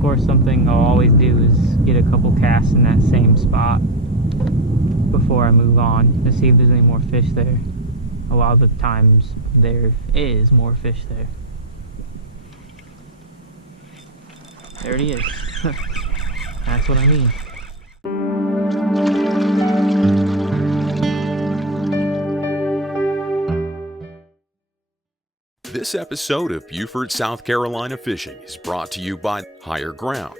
of course, something I'll always do is get a couple casts in that same spot before I move on to see if there's any more fish there. A lot of the times there is more fish there. There he is. That's what I mean. This episode of Beaufort, South Carolina Fishing is brought to you by Higher Ground.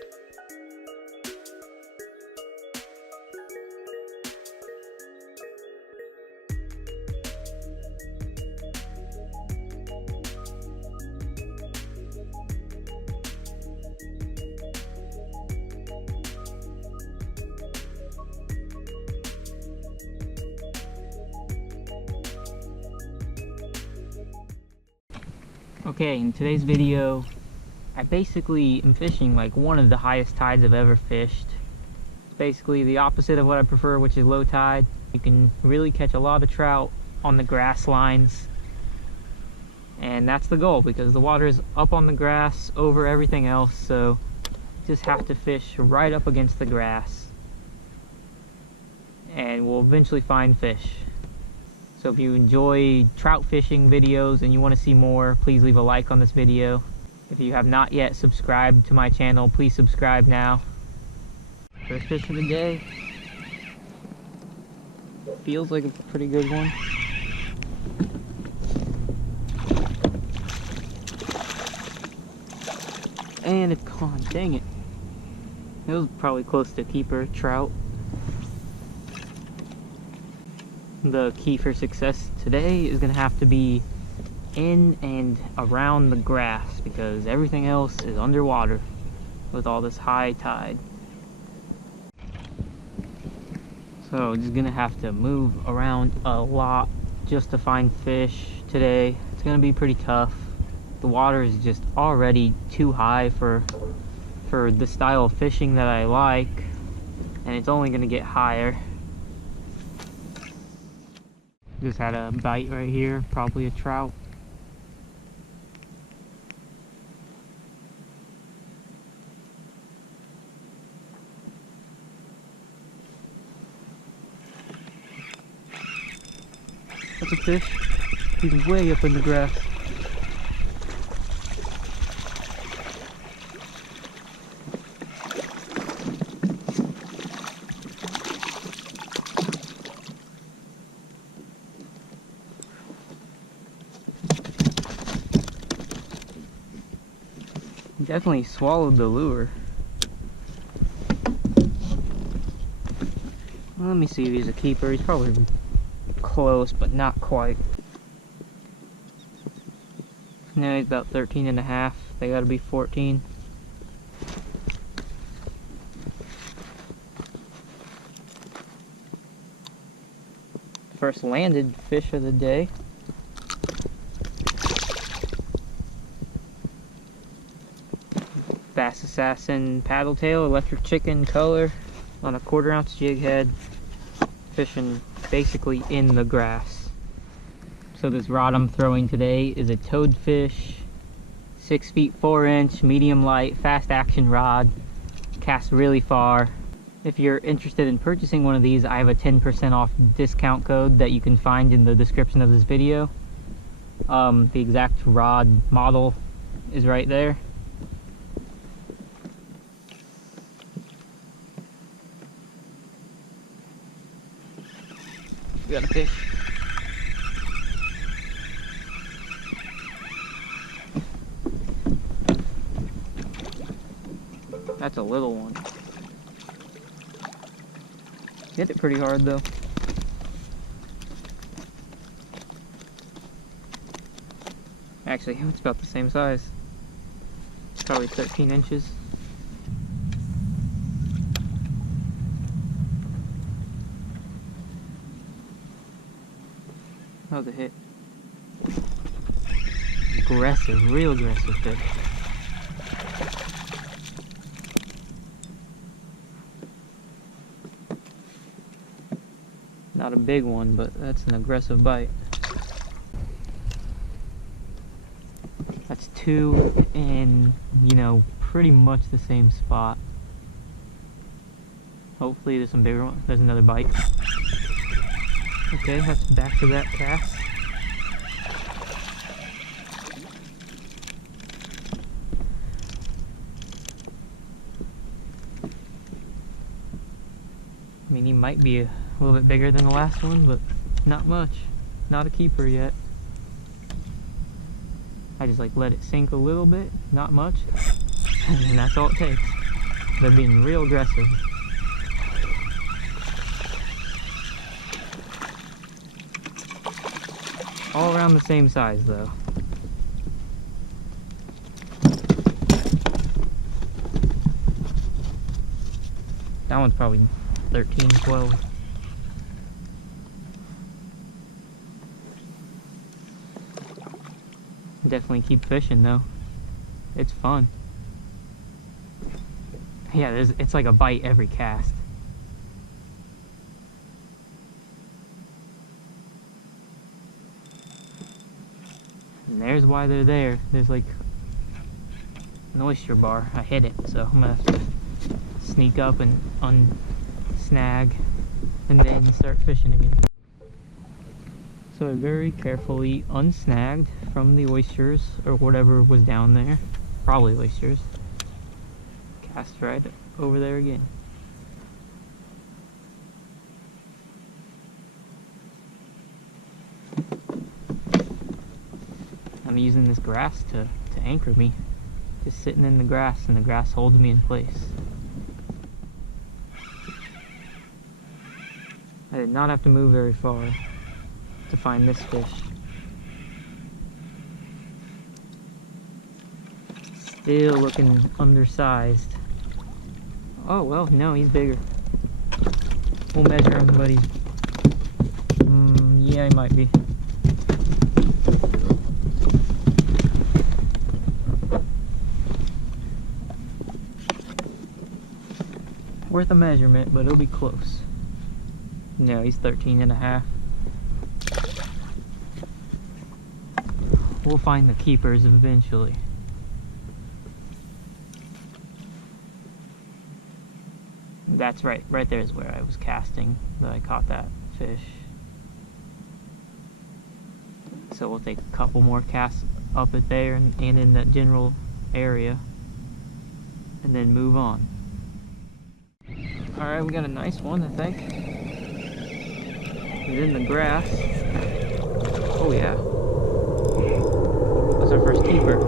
Okay, in today's video, I basically am fishing like one of the highest tides I've ever fished. It's basically the opposite of what I prefer, which is low tide. You can really catch a lot of trout on the grass lines. And that's the goal, because the water is up on the grass over everything else, so you just have to fish right up against the grass. And we'll eventually find fish. So if you enjoy trout fishing videos and you want to see more, please leave a like on this video. If you have not yet subscribed to my channel, please subscribe now. First fish of the day. Feels like a pretty good one. And it's gone, dang it. It was probably close to keeper trout. The key for success today is going to have to be in and around the grass, because everything else is underwater with all this high tide. So just going to have to move around a lot just to find fish today. It's going to be pretty tough. The water is just already too high for the style of fishing that I like, and it's only going to get higher. Just had a bite right here, probably a trout. That's a fish. He's way up in the grass. Definitely swallowed the lure. Well, let me see if he's a keeper. He's probably close, but not quite. Now he's about 13 and a half. They gotta be 14. First landed fish of the day. Bass Assassin paddle tail, electric chicken color on a 1/4 ounce jig head, fishing basically in the grass. So this rod I'm throwing today is a toadfish, 6 feet 4 inch, medium light, fast action rod, casts really far. If you're interested in purchasing one of these, I have a 10% off discount code that you can find in the description of this video. The exact rod model is right there. We got a fish. That's a little one. Hit it pretty hard though. Actually, it's about the same size. It's probably 13 inches. That was a hit. Aggressive, real aggressive fish. Not a big one, but that's an aggressive bite. That's 2 in, pretty much the same spot. Hopefully there's some bigger ones. There's another bite. Okay, that's back to that cast. I mean, he might be a little bit bigger than the last one, but not much. Not a keeper yet. I just like let it sink a little bit, not much, and that's all it takes. They're being real aggressive. All around the same size though. That one's probably 13, 12. Definitely keep fishing though. It's fun. Yeah, it's like a bite every cast. And there's why they're there. There's like an oyster bar. I hit it, so I'm gonna have to sneak up and unsnag and then start fishing again. So I very carefully unsnagged from the oysters or whatever was down there. Probably oysters. Cast right over there again. I'm using this grass to anchor me. Just sitting in the grass, and the grass holds me in place. I did not have to move very far to find this fish. Still looking undersized. Oh well, no, he's bigger. We'll measure him, but he's... yeah, he might be. Worth a measurement, but it'll be close. No, he's 13 and a half. We'll find the keepers eventually. That's right there is where I was casting that I caught that fish. So we'll take a couple more casts up at there and in that general area, and then move on. Alright, we got a nice one, I think. He's in the grass. Oh yeah. That's our first keeper.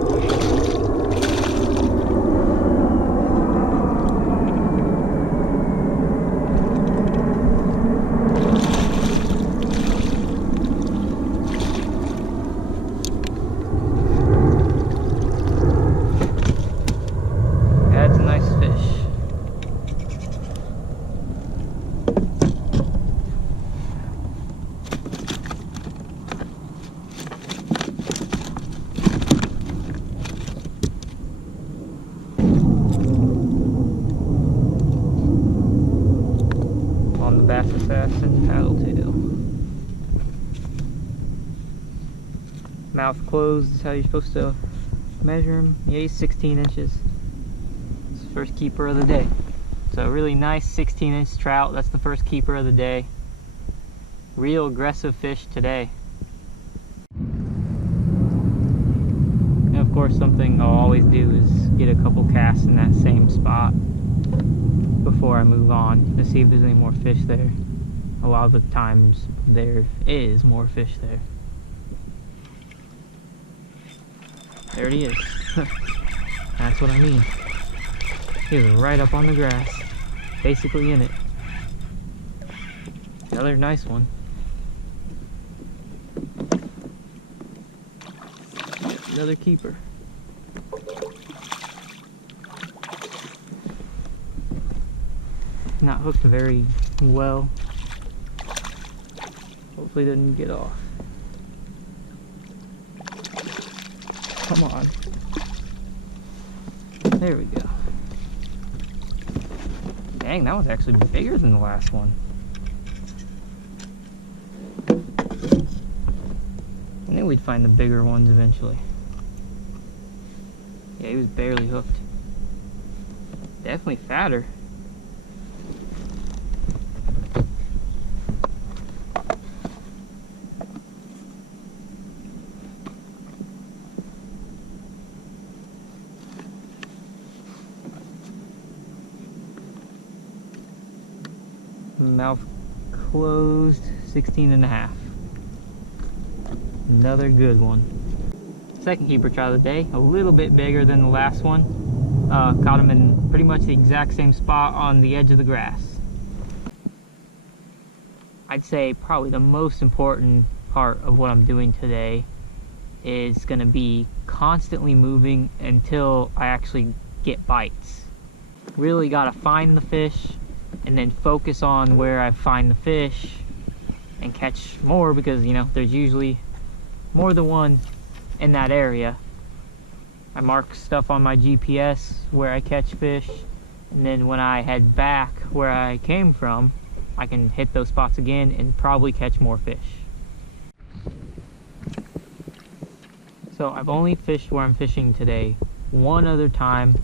That's a nice fish. Assassin paddle tail. Mouth closed is how you're supposed to measure him. Yeah, he's 16 inches. It's the first keeper of the day. So really nice 16-inch trout. That's the first keeper of the day. Real aggressive fish today. And of course, something I'll always do is get a couple casts in that same spot before I move on to see if there's any more fish there. A lot of the times there is more fish there. There he is. That's what I mean. He was right up on the grass, basically in it. Another nice one. Another keeper. Not hooked very well. Hopefully it didn't get off. Come on. There we go. Dang, that was actually bigger than the last one. I knew we'd find the bigger ones eventually. Yeah, he was barely hooked. Definitely fatter. Mouth closed, 16.5. Another good one. Second keeper trout of the day, a little bit bigger than the last one. Caught him in pretty much the exact same spot on the edge of the grass. I'd say probably the most important part of what I'm doing today is going to be constantly moving until I actually get bites. Really got to find the fish and then focus on where I find the fish and catch more, because you know there's usually more than one in that area. I mark stuff on my GPS where I catch fish, and then when I head back where I came from, I can hit those spots again and probably catch more fish. So I've only fished where I'm fishing today one other time,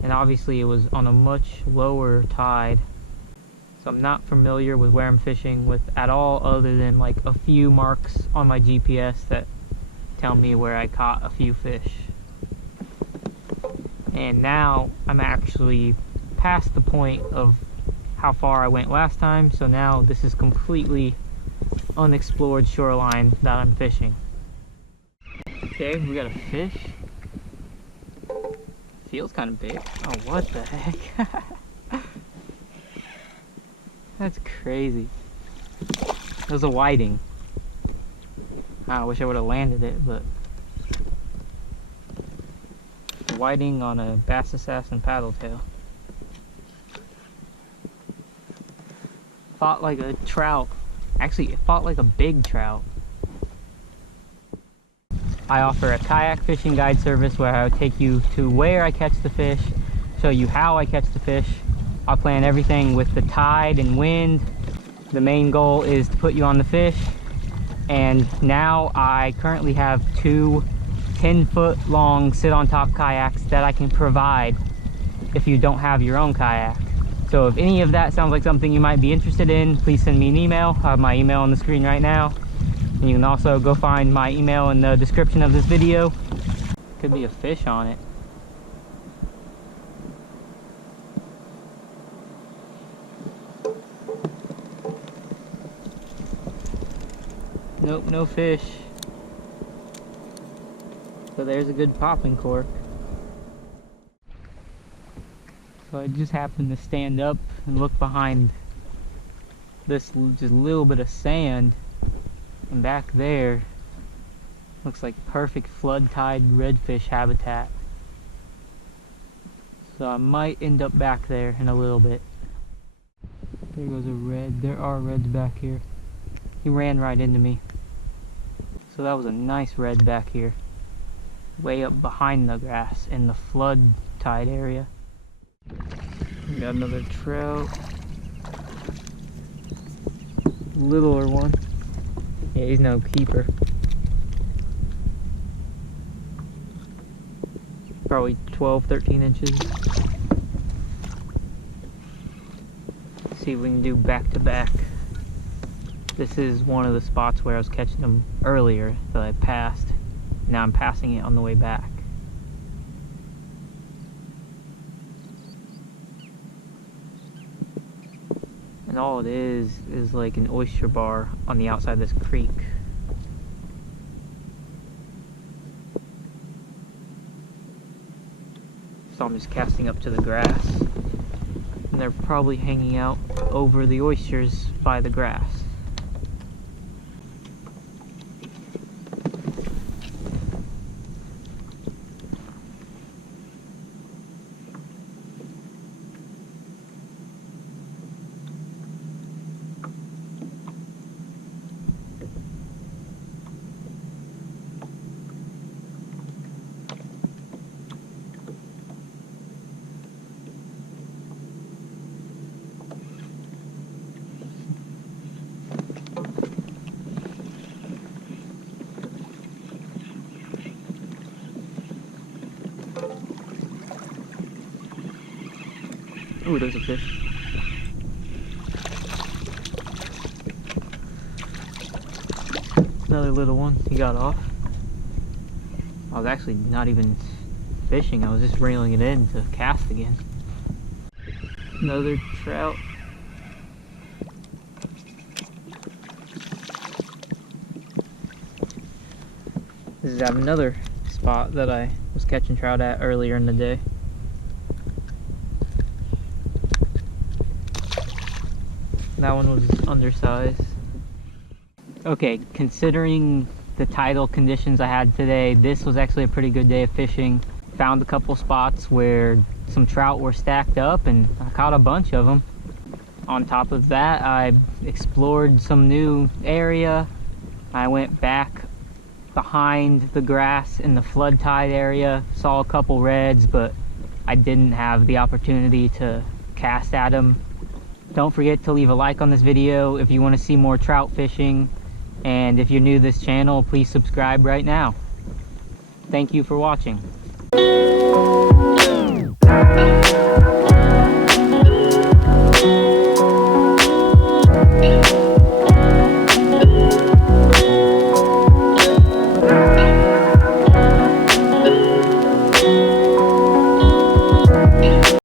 and obviously it was on a much lower tide. So I'm not familiar with where I'm fishing with at all, other than like a few marks on my GPS that tell me where I caught a few fish. And now I'm actually past the point of how far I went last time, so now this is completely unexplored shoreline that I'm fishing. Okay, we got a fish. Feels kind of big. Oh, what the heck? That's crazy. It was a whiting. I wish I would have landed it, but whiting on a bass assassin paddle tail. Fought like a trout. Actually, it fought like a big trout. I offer a kayak fishing guide service where I will take you to where I catch the fish, show you how I catch the fish. I'll plan everything with the tide and wind. The main goal is to put you on the fish. And now I currently have two 10-foot long sit-on-top kayaks that I can provide if you don't have your own kayak. So if any of that sounds like something you might be interested in, please send me an email. I have my email on the screen right now. And you can also go find my email in the description of this video. Could be a fish on it. Nope, no fish. So there's a good popping cork. So I just happened to stand up and look behind this just little bit of sand, and back there looks like perfect flood tide redfish habitat. So I might end up back there in a little bit. There goes a red. There are reds back here. He ran right into me. So that was a nice red back here, way up behind the grass in the flood tide area. We got another trout. Littler one. Yeah, he's no keeper. Probably 12, 13 inches. See if we can do back to back. This is one of the spots where I was catching them earlier that I passed. Now I'm passing it on the way back. And all it is like an oyster bar on the outside of this creek. So I'm just casting up to the grass. And they're probably hanging out over the oysters by the grass. Ooh, there's a fish. Another little one. He got off. I was actually not even fishing. I was just reeling it in to cast again. Another trout. This is another spot that I was catching trout at earlier in the day. That one was undersized. Okay, considering the tidal conditions I had today, this was actually a pretty good day of fishing. Found a couple spots where some trout were stacked up and I caught a bunch of them. On top of that, I explored some new area. I went back behind the grass in the flood tide area, saw a couple reds, but I didn't have the opportunity to cast at them. Don't forget to leave a like on this video if you want to see more trout fishing, and if you're new to this channel, please subscribe right now. Thank you for watching.